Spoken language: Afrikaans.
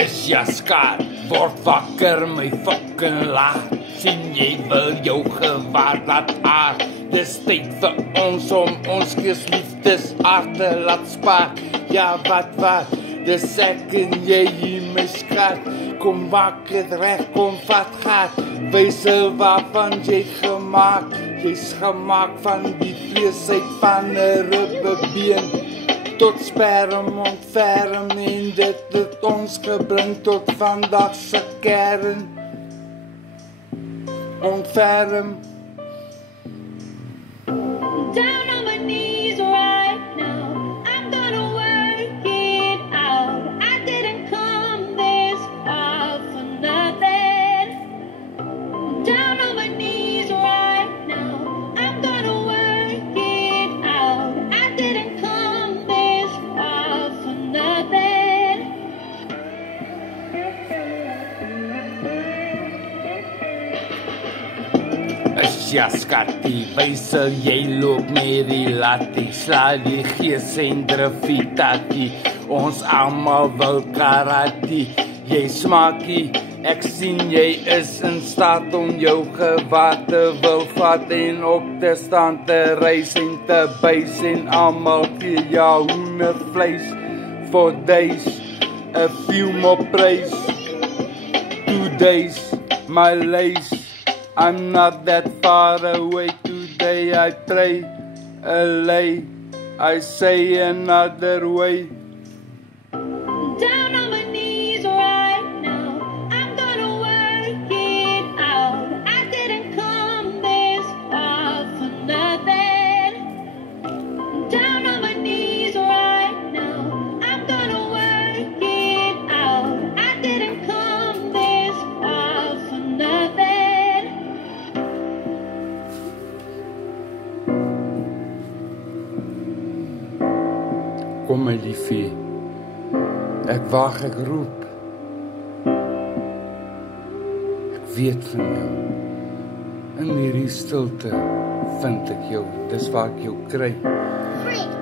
Is jy skaat, word wakker my fucking laat. Sien jy wil jou gewaar laat aard. Dis tyd vir ons om ons geesliefdes aard te laat spaar. Ja wat, dis ek en jy hier my skat. Kom maak het reg, kom vat gaat. Weesel waarvan jy gemaakt. Jy's gemaakt van die vlees uit van 'n ribbebeen. Tot sperm ontferm en dit het ons gebring tot vandag se kern. Ontferm. Down on my knees right now, I'm gonna work it out. I didn't come this far for nothing. Down on my knees right now, I'm gonna work it out. I didn't come this far for nothing. Is jy skattie, weesel jy loop met die latie. Sla die gees en drafitati. Ons almal wil karate. Jy smaakie, ek sien jy is in staat om jou gewaar te wil vat en op te staan te reis en te buis en almal gee jou hoendervleis. For days, a few more praise. 2 days, my lace. I'm not that far away today, I pray, lay, I say another way. Down on my knees right now, I'm gonna work it out. I didn't come this far for nothing. Down on my knees right now, I'm gonna work it out. I didn't come this far for nothing. Kom my liefie, ek wag, ek roep. Ek weet van jou. In hierdie stilte vind ek jou, dis waar ek jou kry. Freak.